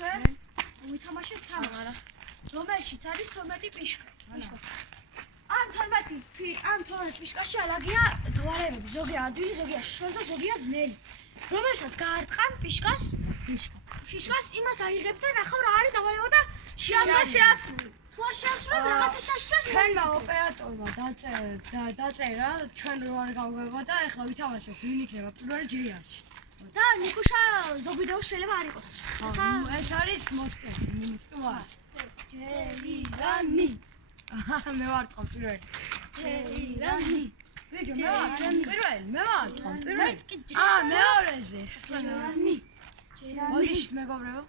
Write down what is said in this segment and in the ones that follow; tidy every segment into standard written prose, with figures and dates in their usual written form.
ჩვენ ვითამაშებთ თამაშს. რომელშიც არის 12 პიშკა. ან 12 პიშკაში ალაგია დავალებები, ზოგია ადვილი, ზოგია შრომი და ზოგია ძნელი. რომელსაც გაარტყან პიშკას, იმას აიღებ და ნახავ რა არის დავალება და შეასრულებ. თუ არ შეასრულებ რაღაცა შეასრულებ. ჩვენმა ოპერატორმა დაწერა, ჩვენ რო არ გავგეგო და ეხლა ვითამაშებთ, ვინ იქნება პირველი ჯერიაში. და ნიკუშა ზოგ ვიდეო შეიძლება არ იყოს. ეს არის მოსწრები, მინუსტუა. ჯერილანი. მე ვარ თქო პირველი. ჯერილანი. ვიგე მე ვარ პირველი, მე ვარ თქო პირველი. მეორეზე. ჯერილანი. მოდიშ მეგობრებო.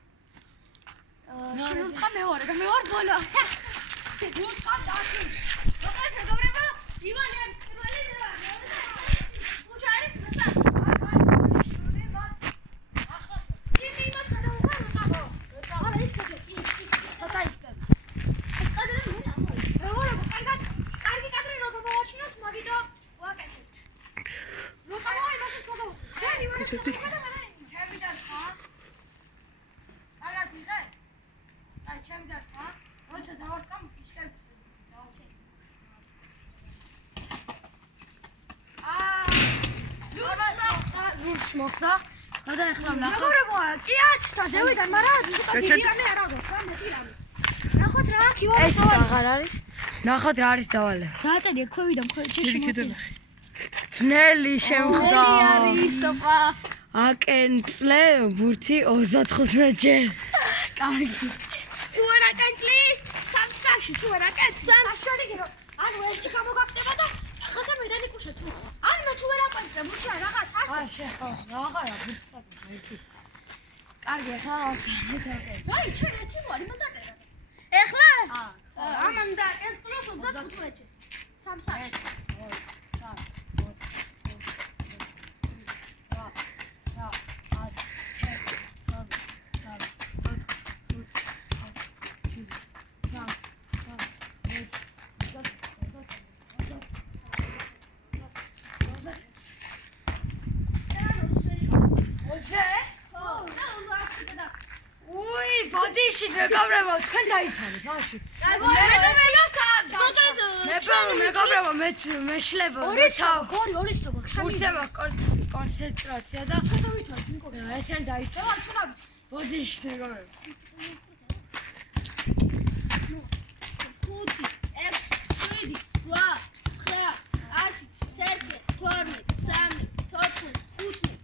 შენუთხა მეორე და მე ვარ ბოლო. ნუთხა დაკი. როგორ მეგობრებო? ივანი არის პირველი და მეორე. უჩა არის მესამე. მოხდა და ეხლა ვნახავთ. მეგობრებო, კი აცდა ზევიდან, მაგრამ ცოტა დიდი რამე არ აქვს, რა მეტი რამე. ნახოთ რა აქ ივანეს ეს აღარ არის. ნახოთ რა არის დავალე. რა წერია ქვევიდან, ჩეში. ძნელი შემხდა. არის სოფა. აკენწლე ბურთი 35 ჯერ. კარგი. თუ არ აკენწლი, სამსაში, თუ არ აკენწლი, სამსაში გერო. ანუ ერთი გამოგაკდება და ხაცა მედანი კუშა თუ. ან მე თუ არ აკენწლე, ბურთი რაღაც ასე. აი შეხო, რაღაცა ბურთი. კარგი, ახლა ასეთაკე. აი, ჩვენ ერთი ვარი მომდაწერა. ეხლა? ამან და აკენწლოს 35-ში. სამსაში. ბოდიში მეგობრებო, თქვენ დაიჩანეთ, მაშინ. მეგობრებო, მეშლებო. ორი თქო, ურცება კონცენტრაცია და ცოტა ვითვალეთ, ნიკო. ესენ დაიჩანეთ. ვარ, ცოტა. ბოდიში მეგობრებო. 5 6 7 8 9 10 11 12 13 14 15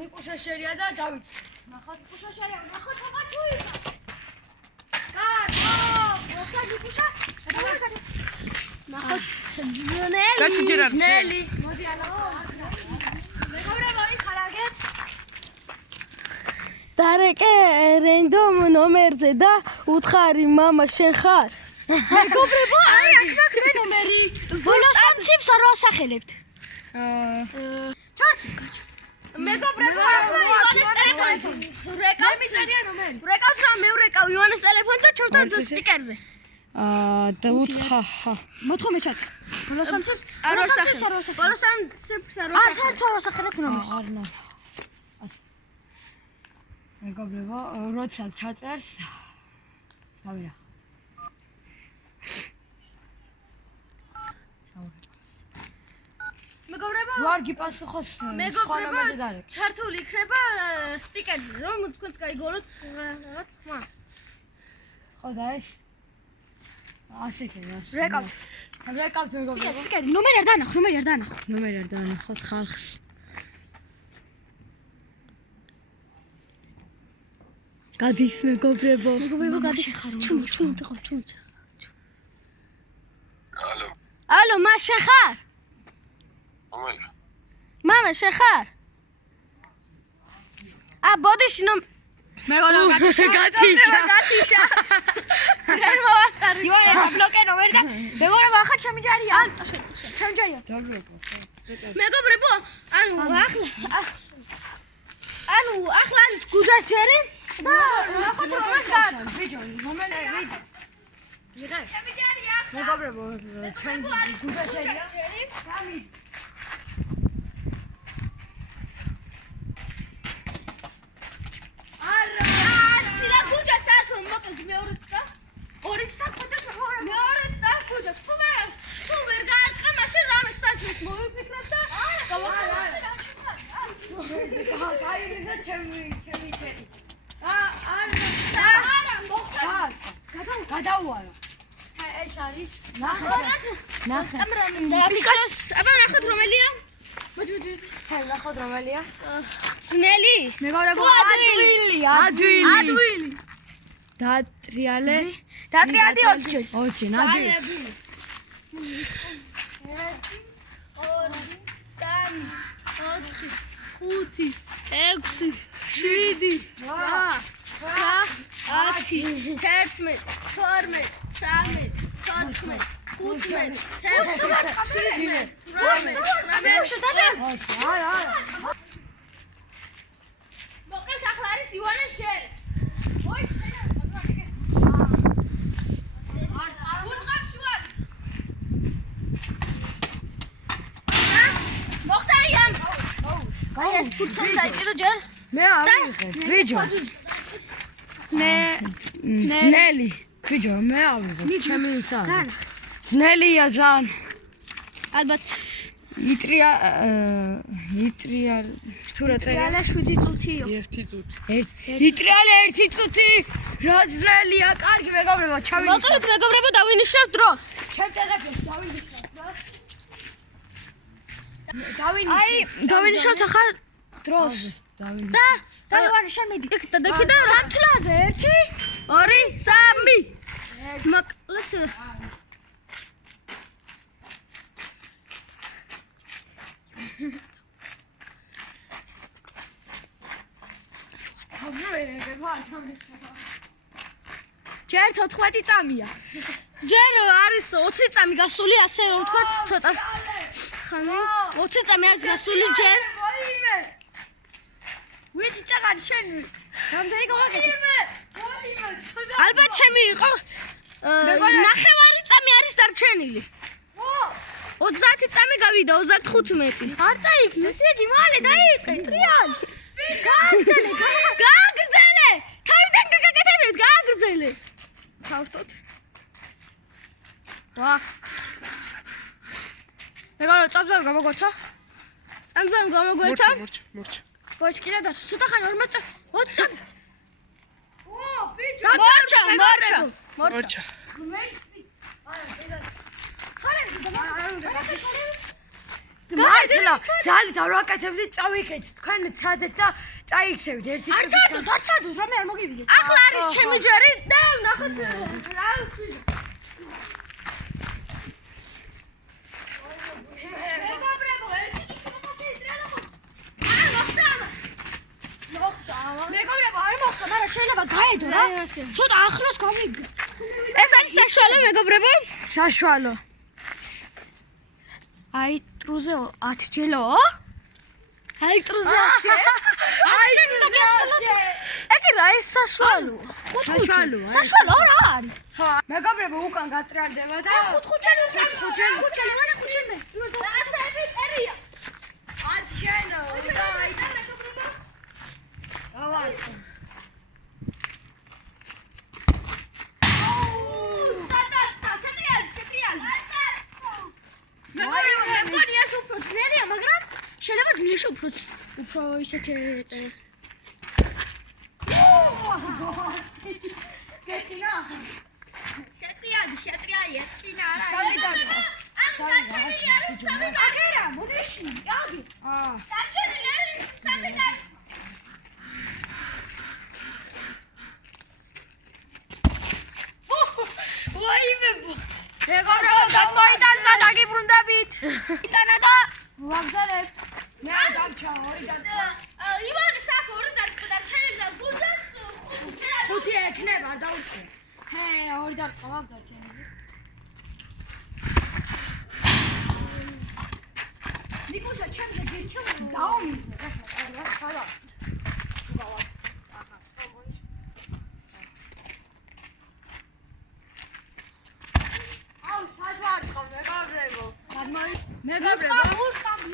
ნიკუშა შერია და დავით. ნახოთ ნიკუშა შერია, ნახოთ აბა თუ იყო. მოხდა ნიკუშა. ნახოთ ძნელი. მოდი ალა. მეგობრებო, იხარაგეთ. დარეკე რენდომ ნომერზე და უთხარი მამა შენ ხარ? მეგობრებო, აი აქ მაქვს ნომერი. ბოლოს ამ ციფრს არ ვასახელებთ. ჩარტი გაჩ. მეგობრებო, ახლა ივანეს ტელეფონი. რეკავთ რა მე ვრეკავ ივანეს ტელეფონი და ჩორდა სპიკერზე. და უთხა. მოთხოვნე ჩატი. ბოლოს ამ ციფრს არ ვასახელებ. ბოლოს ამ ციფრს არ ვასახელებ ნომერს. არნა. მეგობრებო, როცა ჩაწერს დავირა. მეგობრებო, ვარ გიპასუხოს მეგობრებო, ჩართული იქნება სპიკერზე, რომ თქვენც გაიგონოთ რაღაც ხმა. ხო და ეს ასე იქნება. რეკავთ მეგობრებო. სპიკერი, ნომერი არ დანახო. ნომერი არ დაანახოთ ხალხს. გადის მეგობრებო. გადის. ჩუმ. ალო, მა შენ ხარ? მამა შენ ხარ? ბოდიში მეგობრებო, გათიშა. ვერ მოვაწარი. ივანე, ბლოკე ნომერი და მეგობრებო, ახლა ჩემი ჯარია. ჩემი ჯარია. დაგვრეკო. მეგობრებო, ანუ ახლა არის გუჯას ჯერი და ნახოთ რომ გადა. ბიჭო, მომენტ ვიღე. ჩემი ჯერი ახლა. მეგობრებო, ჩვენ გუჯას ჯერია. გამი. ცილა გუჯას აქ მოკლედ მეორე ცდა. ორი ცდა ხოდეს მეორე ცდა გუჯას. თუ ვერ გაარტყა მაშინ რამე საჭიროდ მოვიფიქრებ და გავაკეთებ. გაიგე ჩემი ჩერი. არა, მოხდა. გადაუარა. ეს არის ნახეთ. და პიშკას, აბა ნახოთ რომელია? მოდი. ნახოთ რომელია? ძნელი. მეგობრებო, ადვილია. ადვილი. დატრიალე. დატრიალდი 20 ჯერ. 20, ნადი. 1 2 3 4 5 6 7 8 9 10 11 12 13 14 15 მოკლედ ახლა არის ივანეს ჯერი. ოი, აი ეს ფუცელი დაიჭირო ჯერ. მე არ ვიღე. ბიჭო. ძნელი. ბიჭო, მე არ ვიღე. ჩემი ისა. ძნელია ძალიან. ალბათ იტრია თუ რა წერია? იალა 7 წუთიო. 1 წუთი. იტრიალე 1 წუთი. რა ძნელია, კარგი მეგობრებო, ჩავინიშნე. მოკლედ მეგობრებო დავინიშნავ დროს. ჩემ ტელეფონს დავინიშნავ დროს. დავინიშნე. აი, დავინიშნავთ ახლა დროს. და დავინიშნავ მიდი. იქ და და სამთლაზე 1 2 3 მოკლედ ჯერ 14 წამია. ჯერ არის 20 წამი გასული, ასე რომ ვთქვათ, ცოტა ხანი 20 წამი არის გასული ჯერ. ვიცი წაღარი შენ რამდენი გავაკეთე? ალბათ ჩემი იყო ნახევარი წამი არის დარჩენილი. 30 წამი გავიდა 35. არ წაიქცეს იგი მალე დაიწყე ტრიალი. გააგრძელე. თავიდან გაგაკეთებთ, გააგრძელე. ჩავრთოთ. ვა. მეგობრებო, წამზავი გამოგვერთა? წამზავი გამოგვერთა? მორჩ. ბოჭ კიდე და ცოტა ხანი 40 წამი. 20 წამი. ბიჭო. მორჩა. მართლა ძალით არ ვაკეთებდი, წავიქეთ, თქვენ ცადეთ და წაიქცევით ერთი არ ცადოთ, რამე არ მოგივიგეთ. ახლა არის ჩემი ჯერი და ნახოთ რა ვიცი. მეგობრებო, ერთი წუთი შეიძლება მეგობრებო, არ მოხდა, მაგრამ შეიძლება გაედო რა. ცოტა ახლოს გავიგე. ეს არის საშუალო მეგობრებო? საშუალო. აი ტრუზე 10 ჯელო? აი ტრუზე 10 ჯე? აი ტრუზე გასულოთ. ეგ რა ეს საშუალო? საშუალო რა არის? მეგობრებო, უკან გატრიალდება და 5-5-ჯელი მანე 5-ჯელი. რაღაცები წერია. 10 ჯელო. დავაი. ძნელია, მაგრამ შეიძლება ძნელში უფრო ისეთი წერას. გეტინა. შეტრიალი, ეტკინა არა. სამი აგერა, მონიში, აგი. დარჩენილი არის 3 და ვაიმებო. მეგობრებო, გამოიტანსა დაგიბრუნდებით. იტანა და ვაგზალებთ. მე არ დამჩა 2 და ივანეს აქ 2 დარჩენილი და გუჯას 5 ექნება, არ დაუწე. ჰე, 2 და ყავ დარჩენილი. ნიკუშა ჩემზე გირჩევ დაუმიზე. ეხლა ხარა. აუ საჯარწყო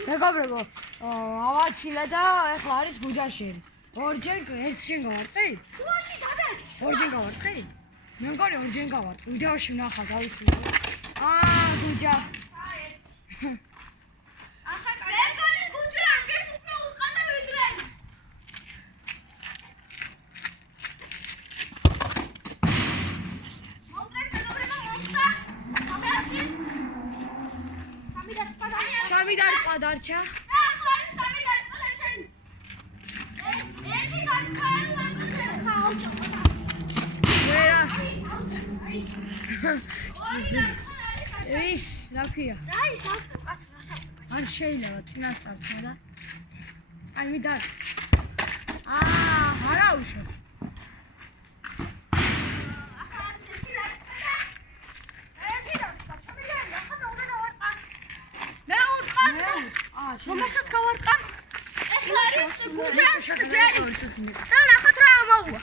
მეგობრებო ავაცილე და ეხლა არის გუჯაშერი ორჯერ ერთშენ გავარტყი? ორჯერ გავარტყი? მე მგონი ორჯერ გავარტყი ვიდეოში ვნახავ დავიცილე გუჯა ახლა მე მგონი გუჯა ამგეს უფრო უყადა ვიდრე სამი დარტყვა დარჩა ის რა ქვია? არ შეიძლება წინასწარ და აი მე დარ არა უშო რომელსაც გავარყავ ეხლა არის გუჯას ჯერი და ნახოთ რა მოუვა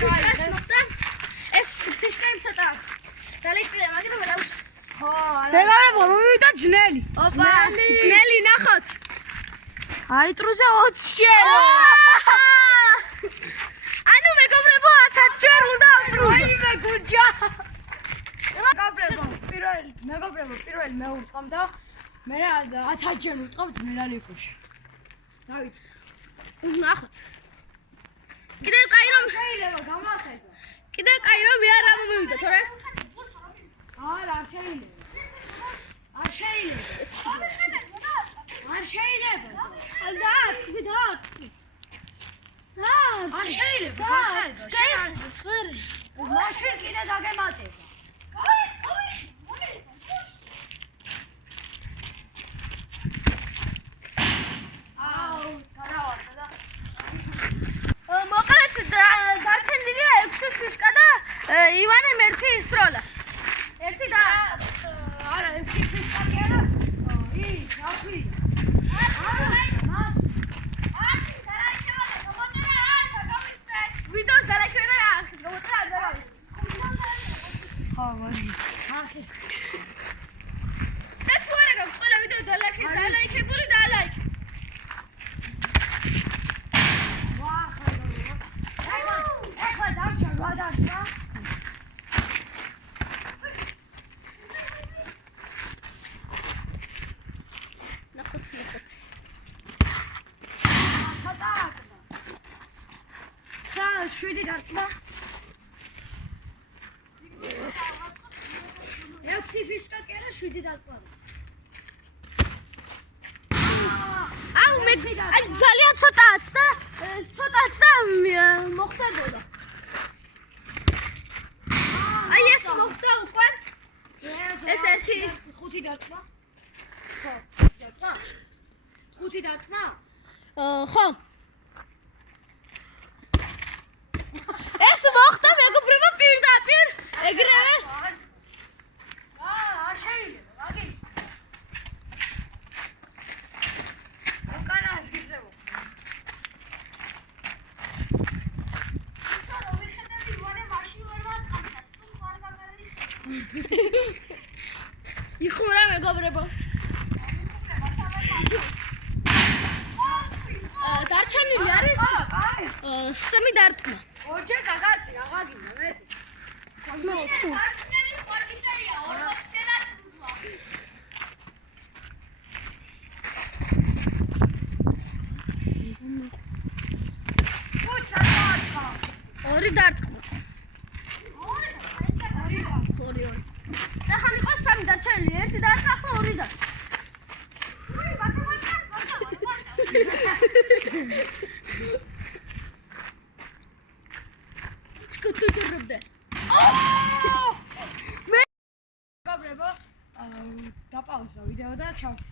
გუჯას მოხდა ეს ფიშკა ცოტა დალიჭირე მაგრამ რა უშ ხო მეგობრებო მომივიდა ძნელი ოპა ძნელი ნახოთ აი ტრუზე 20 შენ ანუ მეგობრებო 1000 ჯერ უნდა ავტრუზო მე გუჯა მეგობრებო პირველ მე ურწყავ და მე 1000 ჯერ ურწყავ ძნელად იყუშა დავით ნახოთ კიდევ კაი რომ შეიძლება გამახედო კიდევ კაი რომ მე არ მომივიდა თორე არა არ შეიძლება არ შეიძლება არ შეიძლება გახედო მაშინ კიდე დაგემატება მოკლედ დარჩენილია 6 ფიშკა და ივანე მერტი ისროლა ერთი და არა 6 ფიშკა კი არა ის რა ქვია ვიდეოს დალაიქებდა რა გამოწერა არ დარავის ხო მოდი ახის და თუ არა გაქვს ყველა ვიდეო დალაიქებული და ალაიქ ეხლა დარჩა რა დარჩა ნახოთ ცოტა 7 დარტყმა 6 ფიშკა კი არა 7 დარტყმა აუ მე აი ძალიან ცოტაც და მოხდებოდა აი ეს მოხდა უკვე ეს ერთი 5 დარტყმა ხო 5 დარტყმა ხო ეს მოხდა მეგობრებო პირდაპირ ეგრევე არ შეიძლება მაგის უკანა გიზევ იხურა მეგობრებო დარჩენილი არის 3 დარტყმა ორჯერ გაგარტი აღაგინა მე ორი დარტყმა და ხან იყო 3 დარჩენილი ერთი დარტყმა ახლა 2 დარტყმა სკუტუტერბე მეგობრებო დაპაუზა ვიდეო და ჩავს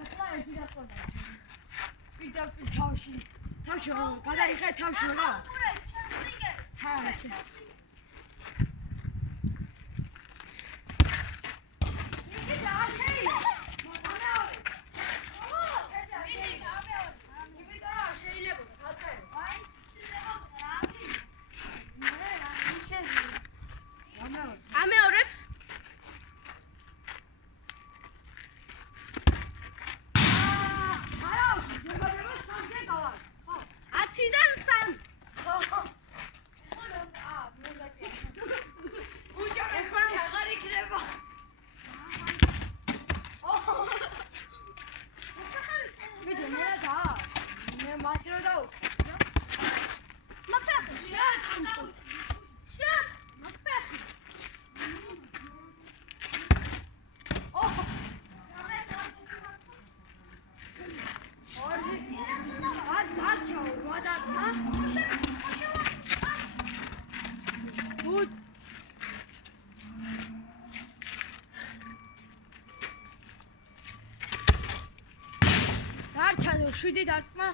ახლა ერთი დაწოდა პირდაპირ თავში გადაიღე თავში რა 7 დარტყმა.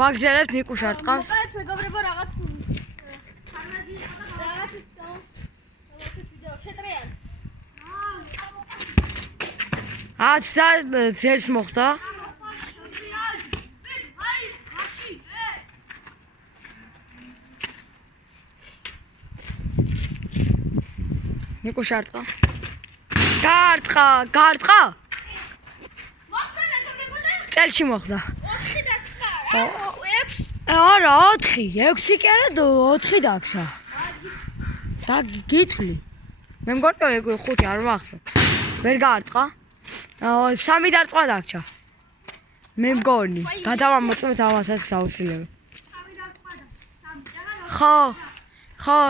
ვაგზელებთ ნიკუშ არტყამს. მოკლედ მეგობრებო რაღაც 18 ვიდეო შეტრიალ. და ძერს მოხდა. ნიკუშ არტყა. გარტყა. წელში მოხდა. 4 დარტყმა. 6. არა 4, 6 კი არა 4 დაგცა. და გითვლი. მე მგონია 5 არ მახსოვს. ვერ გაარტყა. 3 დარტყმა დაგცა. მე მგონი. გადავამოწმეთ ამასაც აუცილებლად. 3 დარტყმა და 3. ხო.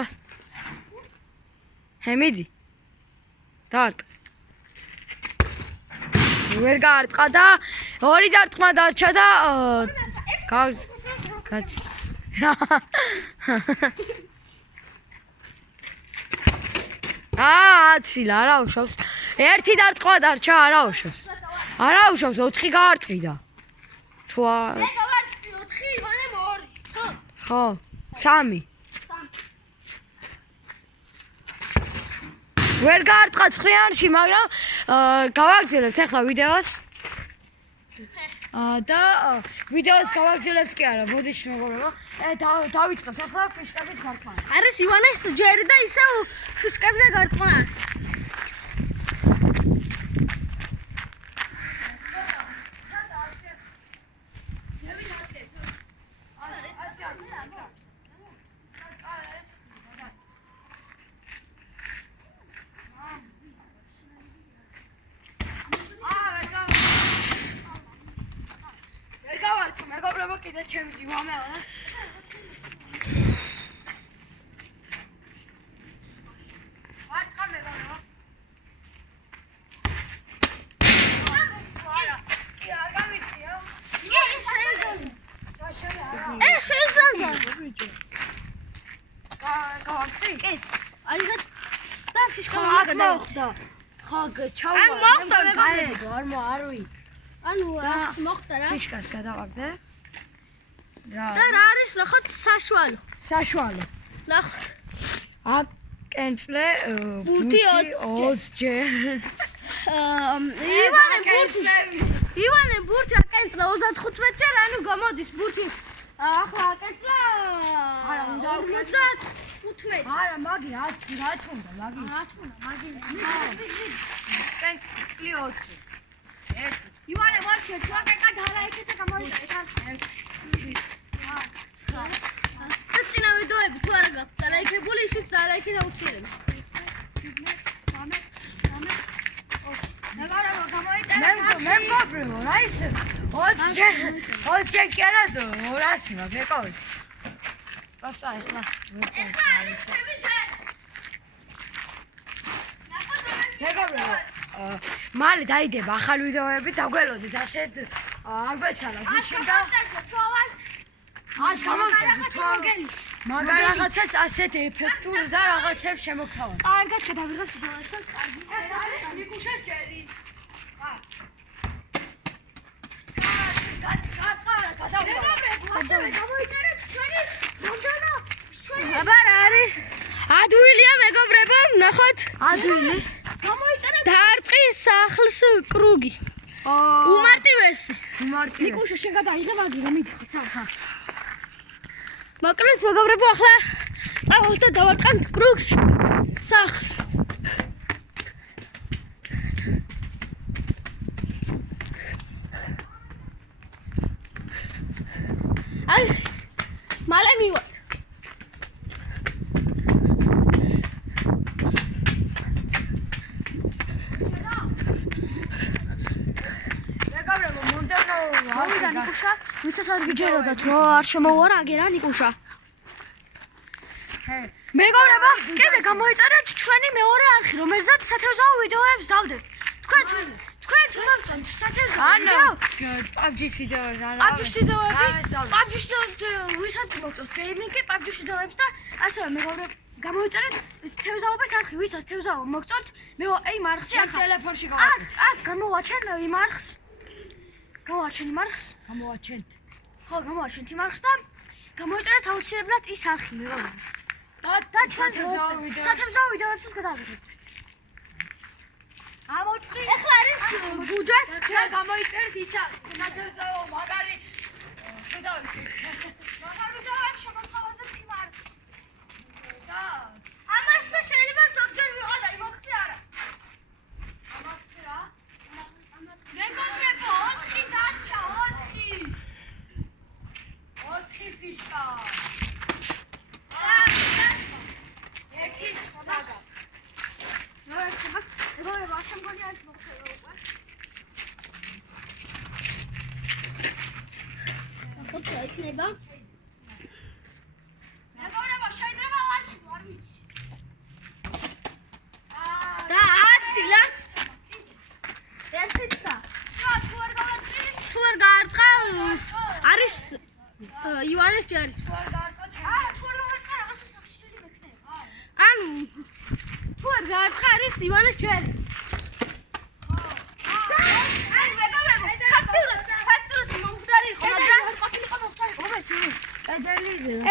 ჰემიდი. დარტყა. ვერ გაარტყა და 2 დარტყმა დარჩა და გაჩ. აცილა არა უშავს. 1 დარტყმა დარჩა არა უშავს. არა უშავს 4 გაარტყიდა. თუ მე გავარტყი 4, ივანე 2. ხო 3. ვერ გაარტყა 9-ში, მაგრამ გავაგზავნებთ ახლა ვიდეოს. და ვიდეოს გავაგზავნებთ კი არა, მოდიშ მეგობრებო. დავიწყებთ ახლა ფიშკების გარყვა. არის ივანეს ჯერი და ისევ ფიშკებზე გარტყმა. მეგობრებო, კიდე ჩემი ძიმამეა. ვარტყა მეგობრებო. არ გამიწიო. შეიზანზა. გავარტყი? კი. აიღეთ და ფიშკა მოხდა. ხო, ჩაუვა. ან მოხდა მეგობრებო. არ ვიცი. ანუ მოხდა რა. ფიშკას გადავაგდე. და რა არის ნახოთ საშუალო. ნახოთ. აკენწლე ბურთი 20-ჯერ. ივანე ბურთი აკენწლა 35-ჯერ, ანუ გამოდის ბურთი ახლა აკენწლა არა, უნდა 55. არა, მაგი რა თქმა უნდა, მაგი. კენწლი 20. ივანე მოიჩე, თუ აკეკა და ეკეთა გამოიჭრეთ. და წინა ვიდეოები თუ არ გაქვთ დალაიქებული, ისიც დალაიქე და უცილებ. მეგობრებო, გამოიჭრეთ. მე მგობრებო, რა ის 20-ჯერ კი არა 200 მაქვს, ეკავით. პასა ახლა. ეხლა არის ჩემი ჯერი. მეგობრებო, მალე დაიდება ახალი ვიდეოები, დაგველოდეთ ასეთ არ გვეცალა გუშინ და გამოვწერთ მაგარ რაღაცას ასეთ ეფექტურ და რაღაცებს შემოგთავაზ. კარგად გადავიღებთ ვიდეოებთან. არის ნიკუშას ჯერი. მეგობრებო, ასევე გამოიწერეთ ჩვენი მომდევნო აბა რა არის? ადვილია მეგობრებო, ნახოთ. ადვილი. გამოიწერეთ დაარტყის სახლს კრუგი. უმარტივესი. ნიკუშა შენ გადაიღე მაგი რომ მიდიხარ ცა. მოკლედ მეგობრებო, ახლა წავალთ და დავარტყამთ კრუგს სახლს. აი, მალე მივართ. მოვიდა ნიკუშა, ვისაც არ გიჯეროდათ რომ არ შემოვარაგე რა ნიკუშა. მეგობრებო, კიდე გამოიწერეთ ჩვენი მეორე არხი, რომელზეც სათევზაო ვიდეოებს დავდებთ. თქვენ თუ მაგწონთ სათევზო ანუ PUBG-ს ვიდეოები არა. PUBG-ს ვიდეოები, PUBG-ს ვისაც მოგწონთ გეიმინგი, PUBG-ს ვიდეოებს და ასევე მეგობრებო გამოვიწერეთ ეს თევზაობის არხი, ვისაც თევზაობა მოგწონთ, მე იმ არხში ახლა ტელეფონში გავაკეთე. აქ გამოვაჩენ იმ არხს. გამოვაჩენ იმ არხს. გამოვაჩენთ. ხო, გამოვაჩენთ იმ არხს და გამოვიწერეთ აუცილებლად ის არხი, მეგობრებო. და ჩვენ სათევზაო ვიდეოებსაც გადავიღებთ. ამოჭრი. ეხლა არის ბუჯეტ. ჩვენ გამოიწერთ ის სათევზაო მაგარი ვიდეოები. მაგარი ვიდეოები შემოთავაზებთ იმ არხს. და ამ არხზე შეიძლება ზოგჯერ ვიყო და იმ არხზე არა. ამაქვს რა? მეგობრებო, 4 დარჩა, 4. 4 ფიშკა. ერთი საგა. მეგობრებო, ასე მგონია ეს მოხდება უკვე. ხოჭა იქნება. მეგობრებო, შეიძლება ლაჩი, არ ვიცი. და 10 ლაც. ერთიცა. შა, თუ არ გავარტყი? თუ არ გაარტყა, არის ივანეს ჯერი. თუ არ გაარტყა თუ არ გაარტყა, რაღაცა სახში ჯერი მექნება. ან თუ არ გაარტყა, არის ივანეს ჯერი. აი, მეგობრებო, ფაქტურად მომხდარი იყო, მაგრამ ყოფილიყო მომხდარი იყო,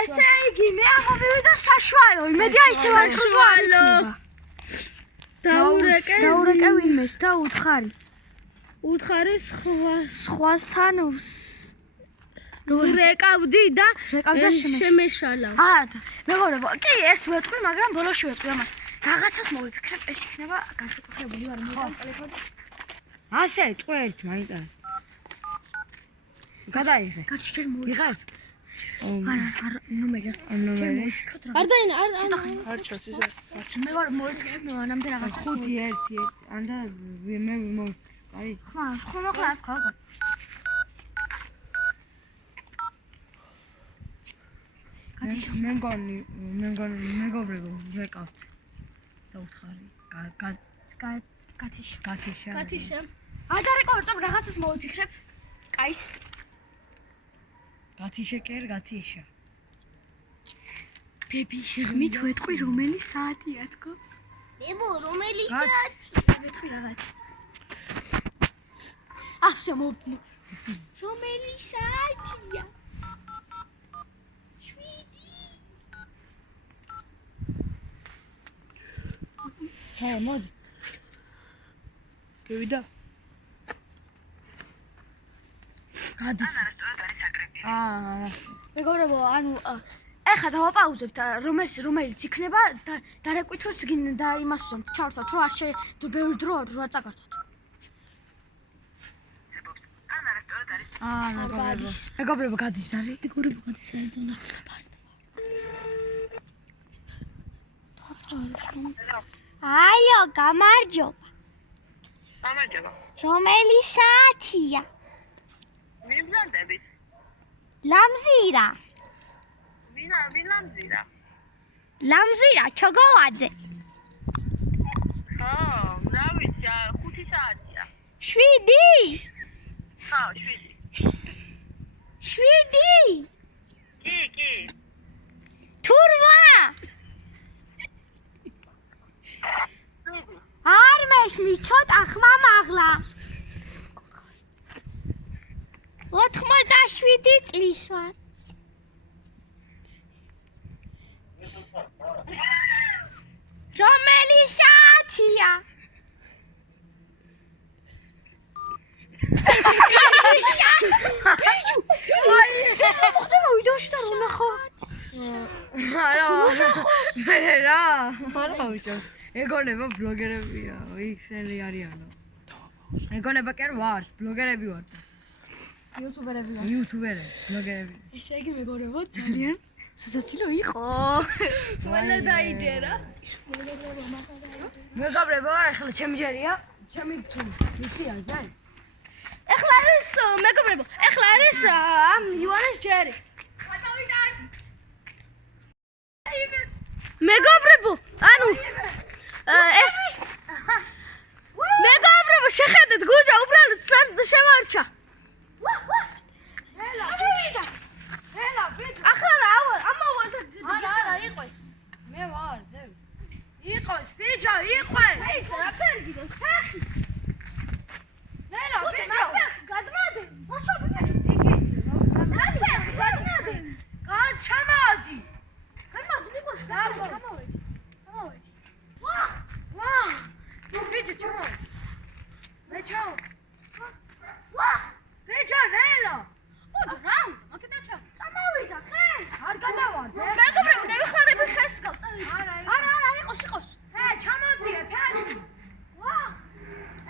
ესე იგი, მე ამოვიდა საშუალო, იმედია ისევ არ საშუალო. დაურეკე ვინმეს და უთხარი. უთხარი სხვასთან რეკავდი და შემეშალა. არა, მეგობრებო, კი ეს ვეტყვი, მაგრამ ბოლოში ვეტყვი ამას. რაღაცას მოვიფიქრებ, ეს იქნება განსაკუთრებული არ მოდან ტელეფონი. ასე წვერთ მაინც. გადაიღე. კაცი ჯერ ვიღებ? არა, ნომერი. ნომერი. არ დაინა, არ ჩანს ისე. მეგობრებო, მოვიფიქრებ, მანამდე რაღაცას. 5 1 ანდა მე აი ხმა, ხმა ხმა. მე მგონი მეგობრებო ვეკავთ და უთხარი გათიშა არ დარეკორწობ რაღაცას მოვიფიქრებ კაის გათიშა ბების ხმით ვეტყვი რომელი საათია თქო მებო, რომელი საათი? ვეტყვი რაღაც ახსო რომელი საათია ჰე მოდი გევიდა გადის მეგობრებო ანუ ეხლა დავაპაუზებთ რომელიც იქნება და დარეკვით რომ სგინ და იმას ვზამთ ჩავრთვათ რომ არ ბევრი დრო არ წაგართვათ მეგობრებო გადის არის აიო გამარჯობა გამარჯობა. რომელი საათია მიბრძანდებით. ლამზირა ვინ ლამზირა? ლამზირა ჩოგოვაძე ხო, რა ვიცი, 5 საათია. 7 ხო, 7 კი. თურვა არ მეშმის ცოტა ხმა მაღლა 87 წლის ვარ რომელი საათია არა უშავს ეგონება ბლოგერებია XL არიანო ეგონება კი არ ვარ ბლოგერები ვარ იუთუბერები ბლოგერები ესე იგი მეგობრებო ძალიან სასაცილო იყო ყველა დაიჯერა მეგობრებო ახლა ჩემი ჯერია ჩემი თუ ისია ჯერი ეხლა არის მეგობრებო ეხლა არის ამ ივანეს ჯერი მეგობრებო ანუ ეს მეგობრებო შეხედეთ გუჯა უბრალოდ შემარჩა. ელა ვიდა. ელა ვიდა. ახლა ამოვანდა. არა იყოს. მე ვარ, ზევი. იყოს, ბიჭო, იყოს. ეს რაფერი გიდოს ფეხი. ელა, ბიჭო. გადმოდი. მოსო ბიჭო. იგიც. გადმოდი. კან ჩამოდი. გამოდ ნიკო გამოვედი. გამოვედი. ვაჰ. ნუ ბიჭო, ჩამოდი. მე ჩაო. ვაჰ. ბიჭო, ნელა. უდ რა? მოკიდა ჩა. გამოვიდა ხე. არ გადავარ. მეგობრებო, დავიხმარები ხეს გავწევი. არა, იყოს. ჰე, ჩამოძიე, ფეხი. ვაჰ.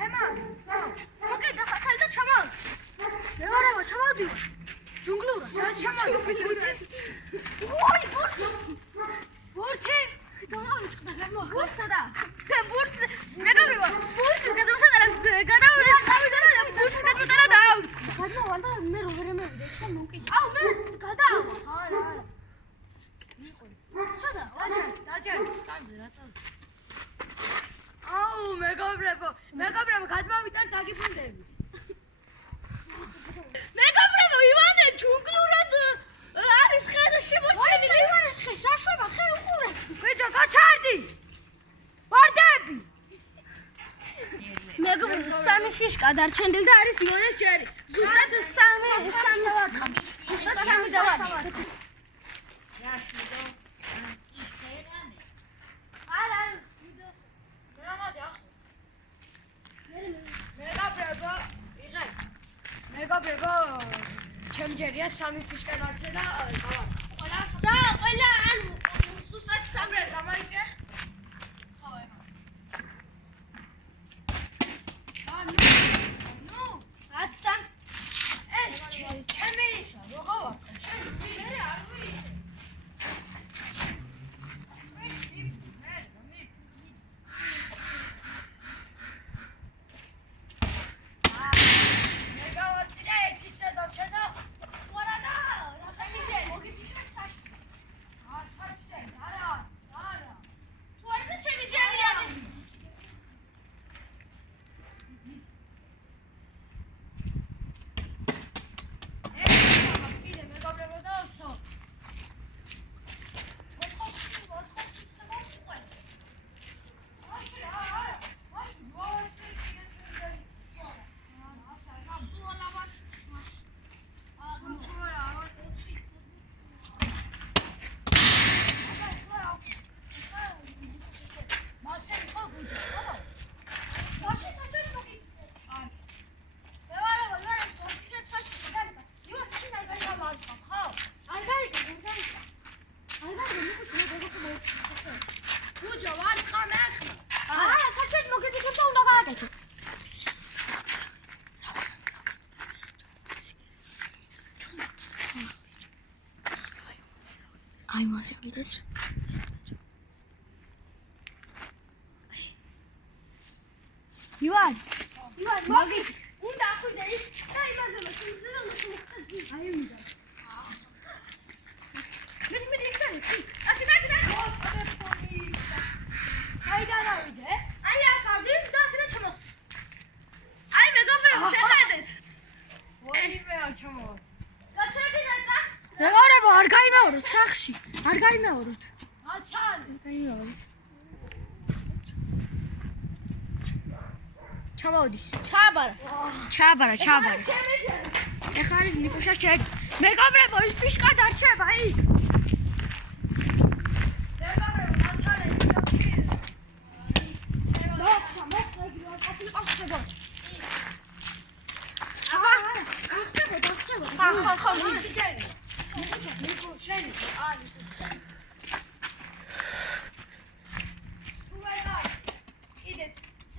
ემას, მოკიდა ხალ და ჩამოვ. მეორევა ჩამოდი. ჯუნგლურა. ჩამოდი. ოი, ბურთი. ბურთი. დავაიწყდა გამო. ბურთსა და. ბურთს მეგობრებო, ბურთს გადავშალე გადავიდე სამიდან და ბურთს გადმოტარა და გადმოვარ და მე როგორ მევიდე, ხა მოკიდა. აუ, მე გადაავა. არა. სადა? დაჯერ, სტანზე რატო? აუ, მეგობრებო, გადმოვიდან დაგიბრუნდებით. მეგობრებო, ივანე ჯუნგლურად არის ხე და შემოჩენილი. ივანეს ხე, საშობა ხე უყურეთ. ბიჭო, გაჩარდი. ვარდები. მეგობრებო, სამი ფიშკა დარჩენილი და არის ივანეს ჯერი. ზუსტად სამი დავარქა. ზუსტად სამი დავარქა. მეგობრებო, ჩემ ჯერია სამი ფიშკა დარჩა და და ყველა ანუ ზუსტად სამი გამარჯვე. ნუ, რაცთან ეს ჩემი ისა, როგორ ვარ? მე არ ვიცი. აი მოდი ვიდეს. ივან, მოდი. უნდა ახვიდე ის და იმაზე მოსულზე აი უნდა. მე იქცალი. აკი. საიდან ავიდე? აი აკადი და ახლა ჩამო. აი მეგობრებო, შეხედეთ. ვაიმე არ ჩამოვა. გაჩერდი და მეგობრებო, არ გაიმეოროთ სახში. არ გაიმეოროთ. აცალი. გაიმეოროთ. ჩამოვდის. ჩააბარა. ეხლა არის ნიკუშას ჯერი. მეგობრებო, ის ფიშკა დარჩება, აი. მეგობრებო, აცალი. მოხდა, იგი არ ყოფილიყო ხდება. ხო. ნიკო, შენი. კიდე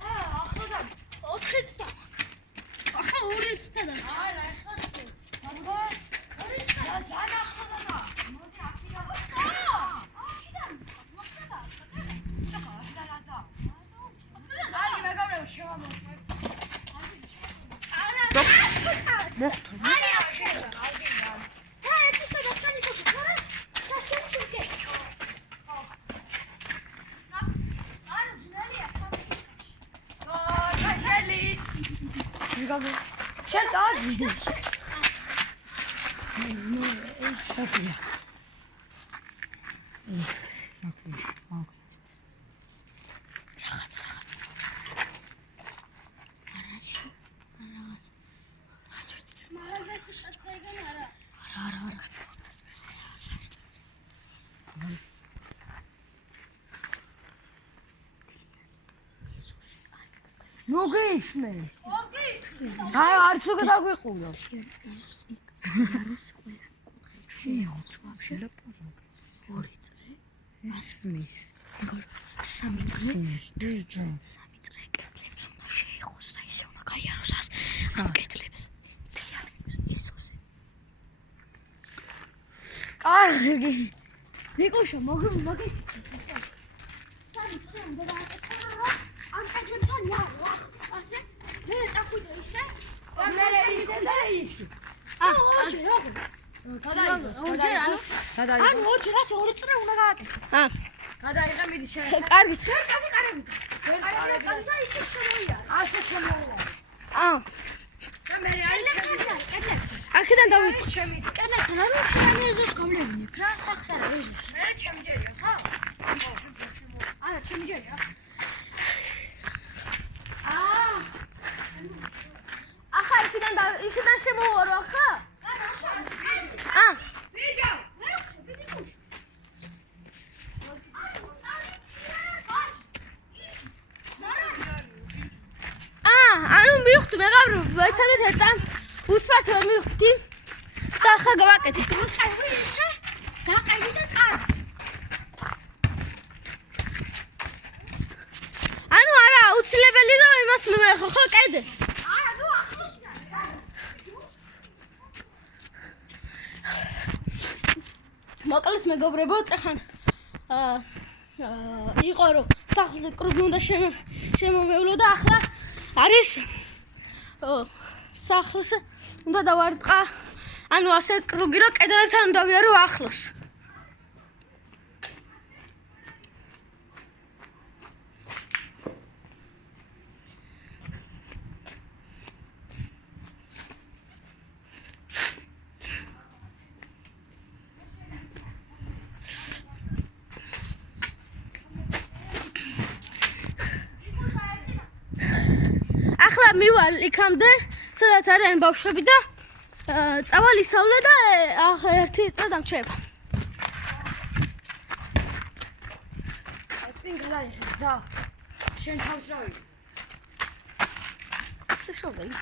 ახლა 4 წთა. ახლა 2 წთა დარჩა. არა, ახლა შე. მაგა 2 წთა. ძალიან ახლა და. მოდი აქედან. აქედან. მოხდა. აი, მეგობრებო, შევამოწმებ. გაგო. შენ დაიძი. ეს საფია. მოგისმე. აი არც უკვე დაგვიყურა. ასმის. სამი წრე კეთლებს უნდა შეეხოს და ისე უნდა გაიაროს ამ კეთლებს. ესოზე. კარგი. ნიკუშა მოგის. სამი წრე უნდა დააკეთო. ამ კეთლებთან იარო. ასე მე წახვიდე ისე. და მე ისე და ისე. ოჯერ აღო. გადაიღოს. ანუ ოჯერ ასე ორი წრე უნდა გააკეთო. გადაიღე მიდი შენ. კარგი. შენ კარები. კარები და ისე შემოიარა. ასე შემოიარა. და მე არის კეთლები. აქედან დავიწყე. ჩემი კეთლებთან არ ვიცი ეზოს გავლენით რა სახსა რა ეზოს. მე ჩემი ჯერია, ხო? არა, ჩემი ჯერია. ახლა იქიდან შემოვარო ახლა? ვიჯო, ვერ ხდები კუშ. ანუ მივხვდი მეღაბრებო, ეცადეთ ეწამ. უცბად ვერ მივხვდი. და ახლა გავაკეთეთ. გაყევი ისე? გაყევი და წადი. ანუ არა, აუცილებელი რომ იმას მიმეხო, ხო, კედეს. არა, ნუ ახლოს რა. მოკლედ მეგობრებო, წახან იყო რომ სახლზე კრუგი უნდა შემომევლო და ახლა არის სახლს უნდა დავარტყა. ანუ ასე კრუგი რომ კედლებთან უნდა ვიარო ახლოს. ახლა მივალ იქამდე, სადაც არიან ბავშვები და წავალ ისავლე და ერთი წრე დამჩება. წინ გადაიღე გზა. შენ თავს რა ვიღე? შეშოვე იქ.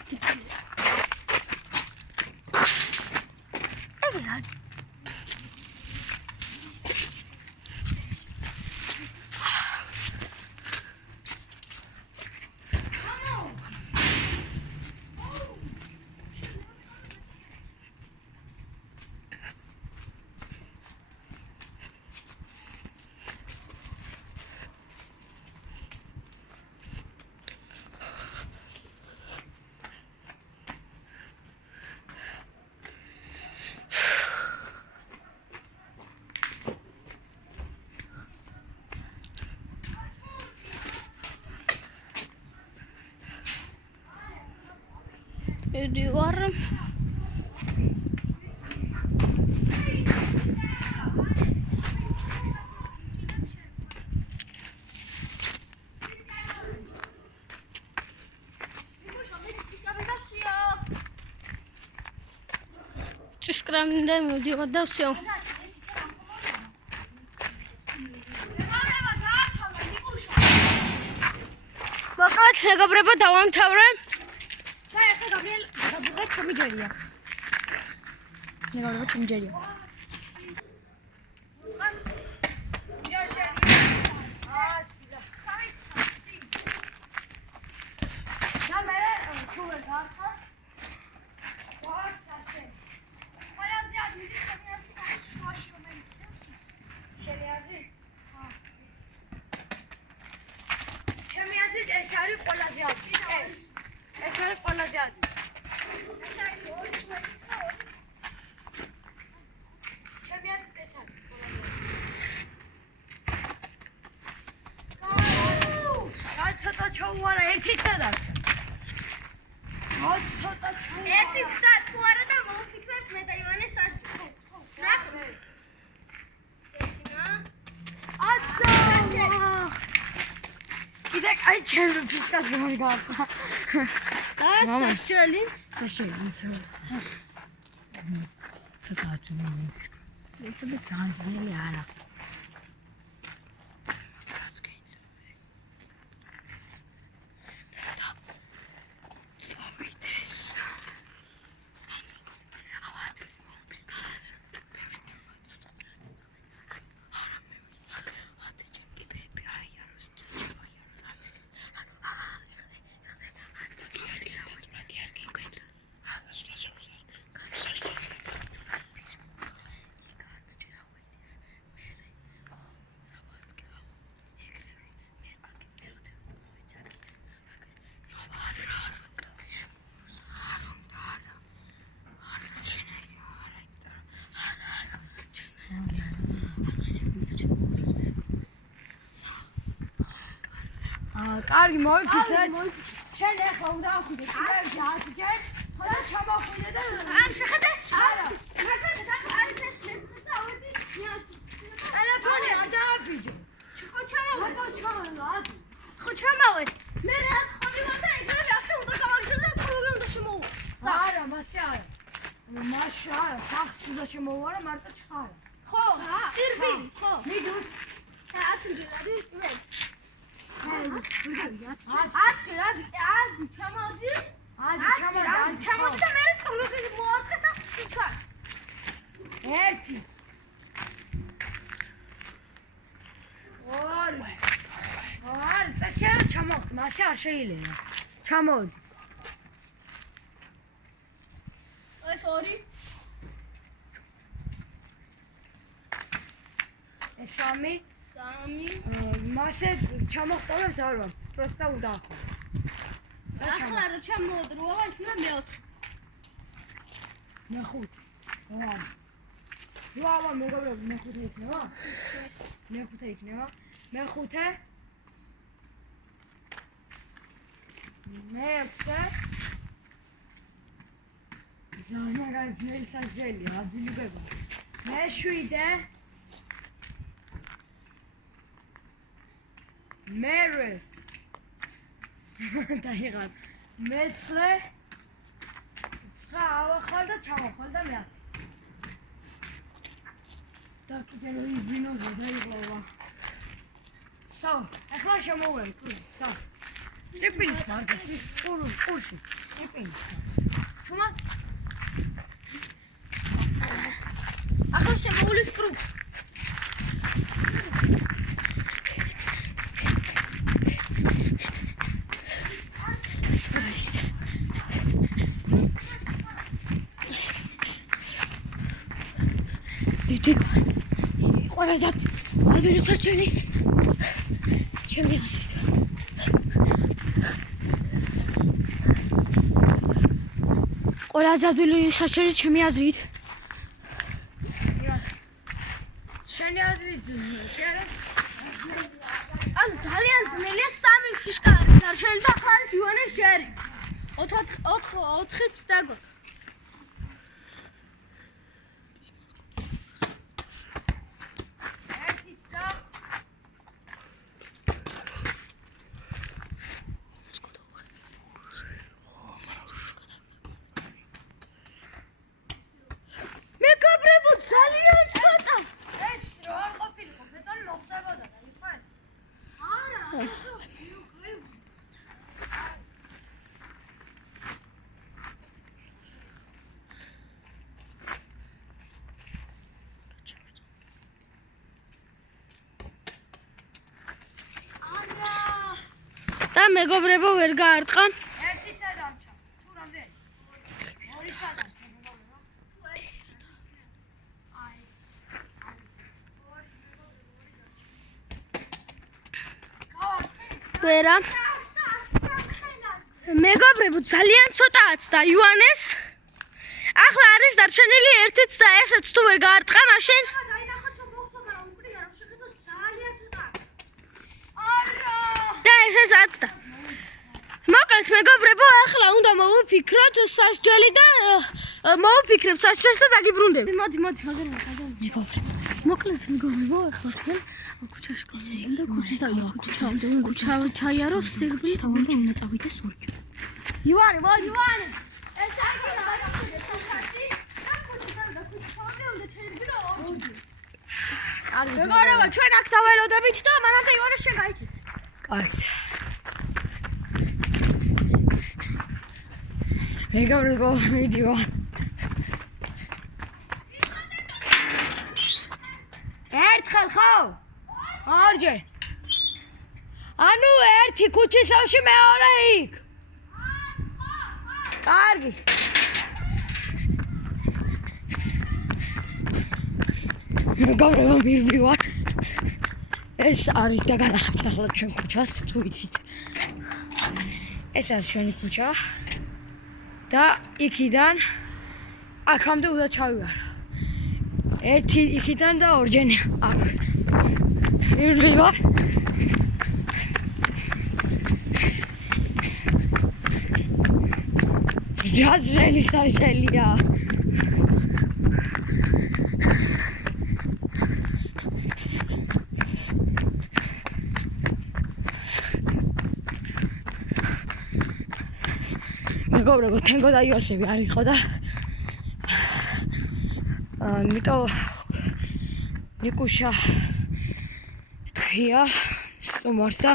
ვარ. ჭიშკრამდე მივდივარ და всё. მოკლედ მეგობრებო, დავამთავრე. და ახლა გაბრიელ გადაგიღე ჩემი ჯერია. ნეგავრება ჩემი ჯერია. ეს არის ყველაზე ადვილი. ეს არის ყველაზე ადვილი. ეს არის ორი წვეთი და ორი. ჩემი აზრით ეს არის ყველაზე. რა ცოტა ჩაუარა ერთი წა დარჩა. მოდი ერთი და თუ არა და მოვფიქრებთ მე და ივანე საჭირო. ნახე. კიდე აი ჩემი ფიშკას გამარგავდა. და სასჯელი. საშენ. ცოტათი მოვიფიქრე. ცოტა ძანძნელი არა. კარგი მოვიფიქრე. შენ ახლა უნდა ახვიდე. კიდევ 10 ჯერ. ხოდა ჩამოხვიდე და არ შეხედე? არა. მაგალითად ახლა არის ეს მეცხრე და ავედი 9. ტელეფონი არ დააბიჯო. ხო ჩამოვედი. ჩამოვედი. ხო ჩამოვედი. მე რა ხომილა და ეგრევე ასე უნდა გამაგზავნე და პრობლემა უნდა შემოვა. არა, მასე არა. მასე არა, სახში უნდა შემოვარა, მარტო ჩხარა. ხო, სირბილი, ხო. მიდუს. 10 ჯერ არის მე. ჩამოვდი და მე პრობლემა მოაწყეს ახში ჩარ. ერთი. ორი. არ წესია ჩამოვხდი, მასე არ შეიძლება. ჩამოვდი. ეს 2 ეს 3 3 მასე ჩამოხსოვებს არ ვარ, პროსტა უნდა ახო. ახლა რა ჩამოოდროა იქნა მე-4. მე-5. ვაა, მეგობრებო, მე-5 იქნება? მე-5 იქნება. მე-5. მე-6. ზანა ძელი საჯელი, აძილებება. მე-7. მერე დაიღალ მე-9 ავახალ და ჩავახალ და მე-10 და კიდე ვინო დაიღალა სა ახლა შემოვერი სა ტრიპილის მარკას ის ყურში ტრიპილის ჩუმა ახლა შემოვლის კრუგს. ყველაზე ადვილი საჭელი ჩემი ასეთ ყველაზე ადვილი საჭელი ჩემი აზრით შენი აზრით კი არა ან ძალიან ძნელია 3 ფიშკა არის დარჩენილი და ახლა არის ივანეს ჯერი 4-4-4-იც დაგო მეგობრებო ძალიან ცოტა ეს რო არ ყოფილიყო ბეტონი მოხდებოდა და იყო ეს არა და მეგობრებო ვერ გაარტყან ერთი სადამჩა თუ რამდენი ორი სადამჩა მეგობრებო ვერა მეგობრებო ძალიან ცოტაა და ივანეს ახლა არის დარჩენილი ერთიც და ესეც თუ ვერ გაარტყა მაშინ და ესეც 10 და მოკლედ მეგობრებო, ახლა უნდა მოვიფიქროთ სასჯელი და მოვიფიქრებთ სასჯელს და დაგიბრუნდებით. მოდი, მაგარი. მოკლედ მეგობრებო, ახლა თქვენ ქუჩაში გავიდეთ და ქუჩა ჩაიაროს სირბილი თავამდე უნდა წავიდეს ორჯერ. ივანე, მოდი ივანე. ეს აიგონა სასაცი. და ქუჩამდე უნდა ჩაირბილო ორჯერ. მეგობრებო, ჩვენ აქ დაველოდებით და მანამდე ივანე შენ გაიქეც. კარგით. მეგობრებო, მიდივარ. ერთხელ ხო? ორჯერ. ანუ ერთი ქუჩისავში მეორე იქ. კარგი. მეგობრებო, მივდივარ. ეს არის და განახებთ ახლა ჩვენ ქუჩას, თუ იცით. ეს არის ჩვენი ქუჩა. და იქიდან აქამდე უნდა ჩავიარო. ერთი იქიდან და ორჯერ აქ. მივდივარ. ჯაზრელი საშელია. მეგობრებო, თენგო და იოსები არ იყო და ამიტომ ნიკუშა ქვია სტუმარსა,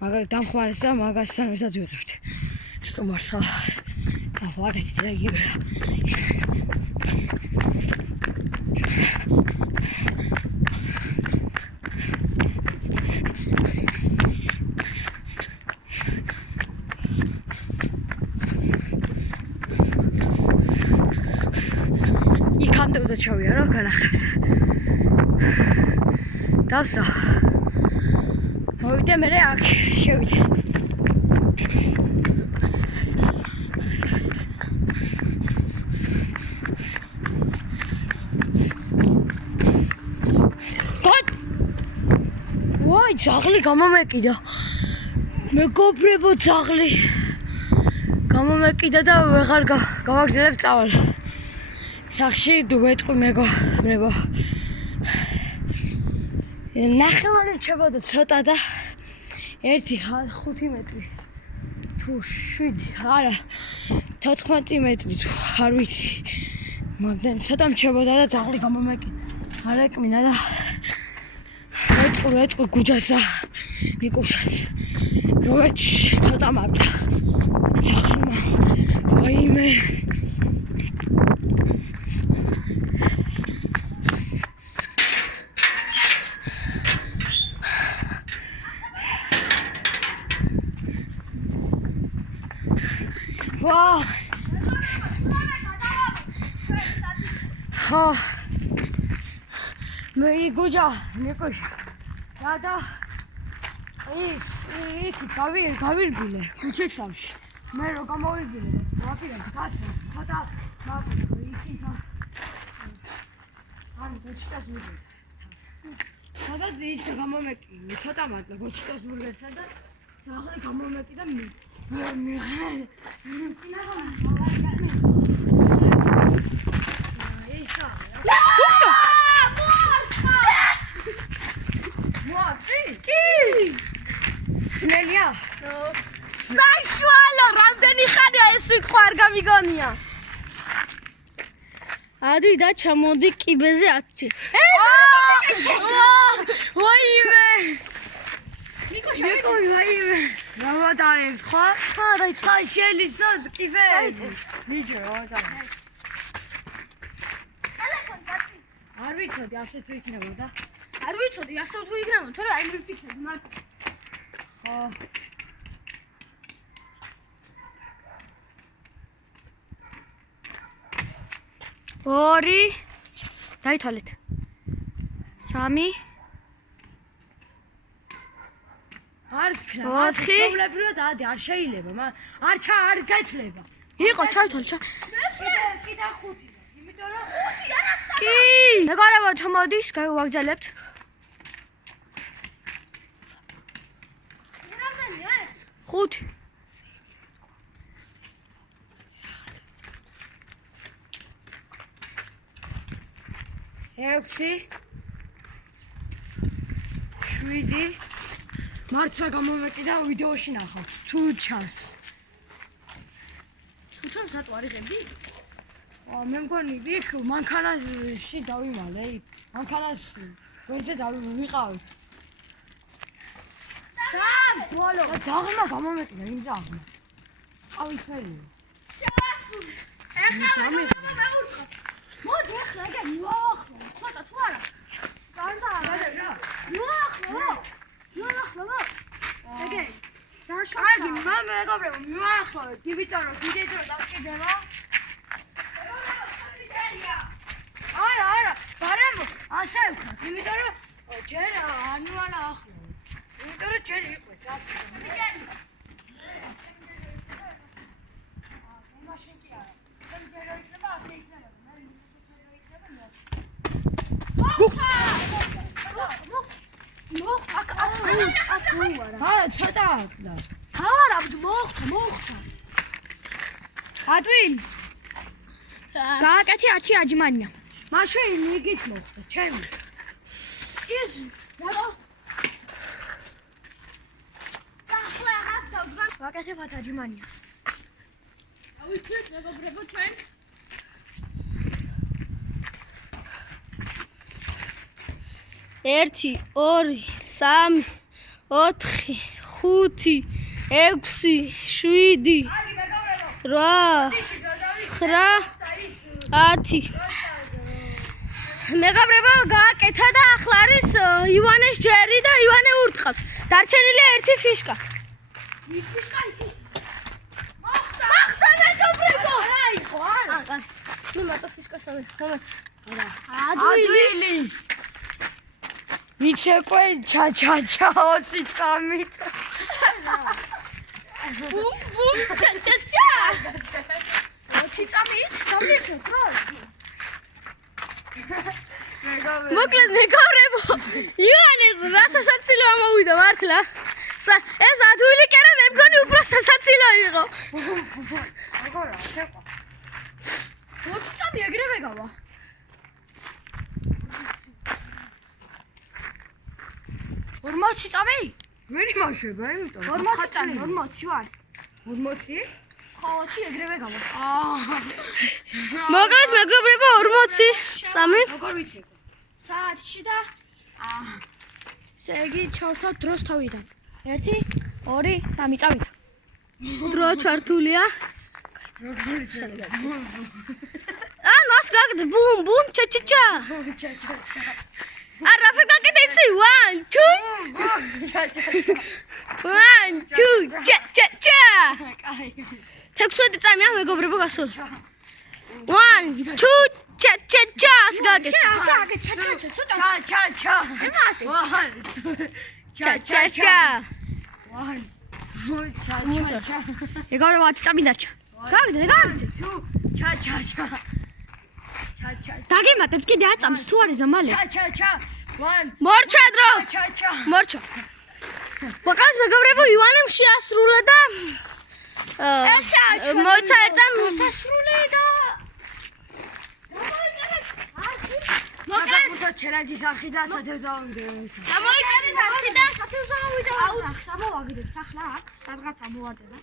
მაგას დამხმარესა, მაგასთან ერთად ვიღებთ. სტუმარსა დავარეთ და იგივე. იქამდე უნდა ჩავიარო განახებს. დასა. მოვიდე მე აქ შევიდე. ვაი, ძაღლი გამომეკიდა. მეგობრებო, ძაღლი გამომეკიდა და ვეღარ გავაგზავნებ წავალ. სახში დუბეტყვი მეგობრებო. ნახევარი ჩებოდა ცოტა და 1-5 მეტრი. თუ 7, არა 14 მეტრი თუ არ ვიცი. მაგდენ ცოტა მჩებოდა და ძაღლი გამომეკიდა. არ ეკმინა და ვეტყვი გუჯასა ნიკუშას. რობერტ ცოტა მაგდა. ძაღლმა ვაიმე. ვა! ხა მე გუჯა ნიკუშ და ის იქ გავირბილე ქუჩისავში. მე რო გამოვირბილე ვაპირებ გაშა ცოტა მაგ იქით ან გოჩიტას მიგე სადაც ის გამომეკი ცოტა მაგ გოჩიტას მურგერთან და ძაღლი გამომეკი და მე ძნელია? საშუალო, რამდენი ხანია ეს სიტყვა არ გამიგონია? ადი და ჩამოდი კიბეზე 10-ში. ვაიმე! ნიკოშა, ვაიმე! რამოდაებს ხო? ხა, დაიწყო. საშელისა კიბე. ნიჭე, რამოდაებს. ტელეფონი გაცი. არ ვიცოდი, ასე თუ იქნებოდა. არ ვიცოდი, ასე თუ იქნება, თორე აი მიფიქრები მარტო. ხო. ორი დაითვალეთ. 3 არ ოთხი. პრობლემებრივად არ შეიძლება, არ გეცლება. იყო ჩაითვალე. კიდე 5. იმიტომ რომ 5 არა 3. კი, მეგობრებო, ჩამოდის, გავაგზავნებთ. რამდენია ეს? 5. 6 7 მარცხა გამომეკიდა ვიდეოში ნახავთ თუ ჩანს თუჩანს რატო არიღებდი? მე მგონი იქ მანქანაში დავიმალე იქ მანქანაში ვერზე დავიყავით და ბოლო ძაღლმა გამომეკიდა იმ ძაღლმა ყავითელია შეასრულე. ეხლა მეურთხო. მოდი ეხლა ეგ მოახლა. ცოტა თუ არა. განდა არა. მოახლა. მოახლა. ეგე. კარგი მეგობრებო მივაახლოვეთ იმიტომ რომ ვიდეო დავკიდება არა ბარემ ასე ვქნათ იმიტომ რომ ჯერ ანუალა ახლოვე იმიტომ რომ ჯერ იყოს ასე მაშინ კი არა ჯერ იქნება ასე იქნება არა ცოტა აქვს არა მოხდა. ატვილი გააკეთე აჩი აჯმანია. მაშინ იგიც მოხდა ჩემი ის რატო? ახლა ახაც დავდგან. ვაკეთებათ აჯმანიას. ავიწვით მეგობრებო ჩვენ. ერთი, ორი, სამი, ოთხი, ხუთი, ექვსი, შვიდი, რვა, ცხრა, 10. მეგობრებო, გააკეთა და ახლა არის ივანეს ჯერი და ივანე ურტყავს. დარჩენილია ერთი ფიშკა. ის ფიშკა იქ. მახტა მეგობრებო! არა იყო, არა. ნუ მარტო ფიშკას ამე, მომაც. ადვილი ვიჩეკვე ჩა 20 წამით ბუმ ჩა 20 წამით დამნიშნე რა? მოკლედ მეგობრებო, ივანეს რა სასაცილო ამოვიდა მართლა. ეს ადვილი კი არა, მე მგონი უფრო სასაცილო იყო. აგორა შეყვა 20 წამი ეგრევე გავა. ორმოცი წამი? ვერ იმაშება, იმიტომ 40 წამი, 40 ვარ. 40? ხო, 20 ეგრევე გავა. მოკლედ მეგობრებო, 40 წამი. როგორ ვიცეკვე? საათში და ესე იგი ჩავთავ დროს თავიდან. 1 2 3 წამით. დრო ჩართულია. როგორ ვიცეკვე? ანუ ას გაგდე ბუმ ჩა არა რა გაკეთე იცი 1 2 1 2 ჩა 16 წამი მეგობრებო გასულ 1 2 ჩა ას გაკეთე ასე აგე ჩა ჩა იმასე. ჩა ეგავრე 10 წამი დარჩა. გაგძე ჩა დაგემატებთ კიდე 10 წამს თუ არის ზამალე. ჩა 1 მორჩა დრო ჩა მორჩა მოკლედ მეგობრებო ივანემ შეასრულა და ესე აჩვენა. მოიცა ერთამ სასრული და მოკლედ ჩელენჯის არხი და სათევზაო გამოიყენეთ არხი და სათევზაო აუც ამოვაგდებთ ახლა აქ სადღაც ამოვადება.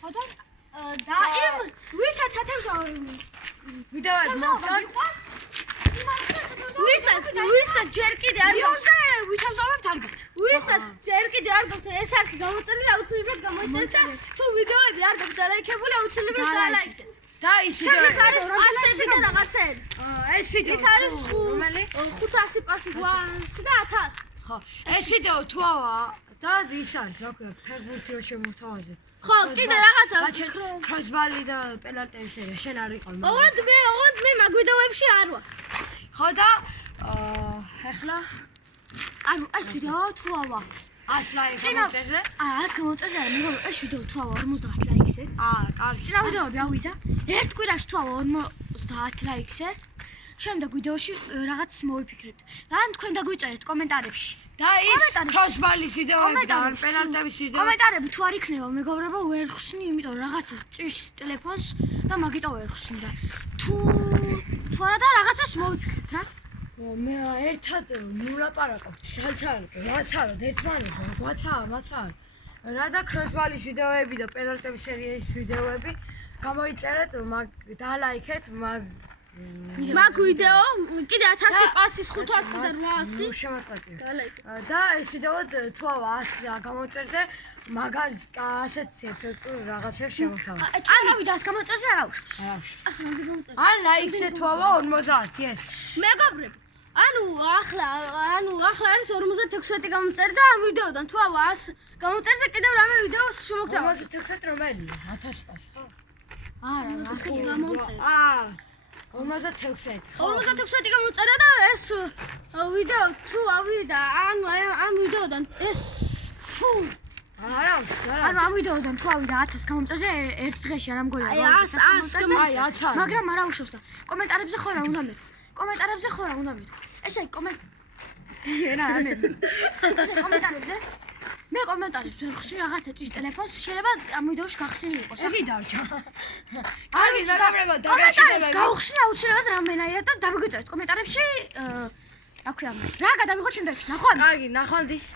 ხო და იმ ვისაც სათევზაო ვიდეოები მოგსწორთ? ვისაც ჯერ კიდე არ იონზე ვითავზავებთ არგეთ. ვისაც ჯერ კიდე არ გაქვთ ეს არხი გამოწერილი აუცილებლად გამოიწერეთ და თუ ვიდეოები არ გაქვთ დალაიქებული აუცილებლად დალაიქეთ. და ის იქ ვიდეოები არის ასეთი და რაღაცები. ეს ვიდეო იქ არის რომელი? 500 პასი გვანს და 1000. ხო ეს ვიდეო თუავა და ის არის რა ქვია ფეხბურთი რო შემოთავაზეთ ხო კიდე რაღაცა ქროსბალი და პენალტების სერია შენ არ იყავ ოღონდ მე მაგ ვიდეოებში არ ვარ. ხო და ეხლა ანუ ეს ვიდეო თუავა. 100 ლაიქს მოწერზე? ას გამოწერზე არა, მეგობრებო, ეს ვიდეო თუავა 50 ლაიქზე. კარგი. წინა ვიდეოები ავიდა. ერთ კვირაში თუავა 50 ლაიქზე. შემდეგ ვიდეოში რაღაც მოვიფიქრებთ. ან თქვენ დაგვიწერეთ კომენტარებში. და ის ქროსბალის ვიდეოები და კომენტარებში. პენალტების ვიდეო. კომენტარები თუ არ იქნება, მეგობრებო, ვერ ხსნი, იმიტომ რაღაცა ჭირს ტელეფონს და მაგიტო ვერ ხსნი და თუ არა და რაღაცას მოვიფიქრებთ რა. მე ერთად ნულაპარაკობთ, სალცარო, ვაცარო, ერთმანეთზე, ვაცაა. რა და ქროსვალის ვიდეოები და პენალტების სერიის ვიდეოები გამოიწერეთ, დალაიქეთ, მაგ ვიდეო კიდე 1000 პასის 500 და 800 შემოწყვეტი. დალაიქეთ. და ეს ვიდეო თუ 100 გამოწერზე მაგარი ასეთ ეფექტურ რაღაცებს შემოთავაზ. ანუ ვიდეოს გამოწერზე არა უშავს. ან ლაიქზე თუ 50 ეს. მეგობრებო, ანუ ახლა არის 56 გამოწერდა ამ ვიდეოდან თუ 100 გამოწერზე კიდევ რამე ვიდეოს შემოგთავაზ. 56 რომელია? 1000 პას ხო? არა, ახლა გამოწერდა. 56. 56 გამოწერა და ეს ვიდეო თუ ავიდა ამ ვიდეოდან ეს არა. ანუ ამ ვიდეოდან თუ ავიდა 1000 გამოწერზე ერთ დღეში არ ამგონია. აი 100 აი 100. მაგრამ არა უშავს და კომენტარებზე ხო რა უნდა მეთქვა? კომენტარებზე ხო რა უნდა მეთქვა? ესე რა ამე. ესე კომენტარებზე მე კომენტარებს ვერ ხსნი რაღაცა ჭიშ ტელეფონს შეიძლება ამ ვიდეოში გახსნილი იყოს. იგი დარჩა. კარგი, მეგობრებო, კომენტარებს დაგაჩვენებები. გავხსნი აუცილებლად რამენაირად და დამიგვიწერეთ კომენტარებში რა ქვია რა გადავიღოთ შემდეგში ნახონ. კარგი, ნახვამდის.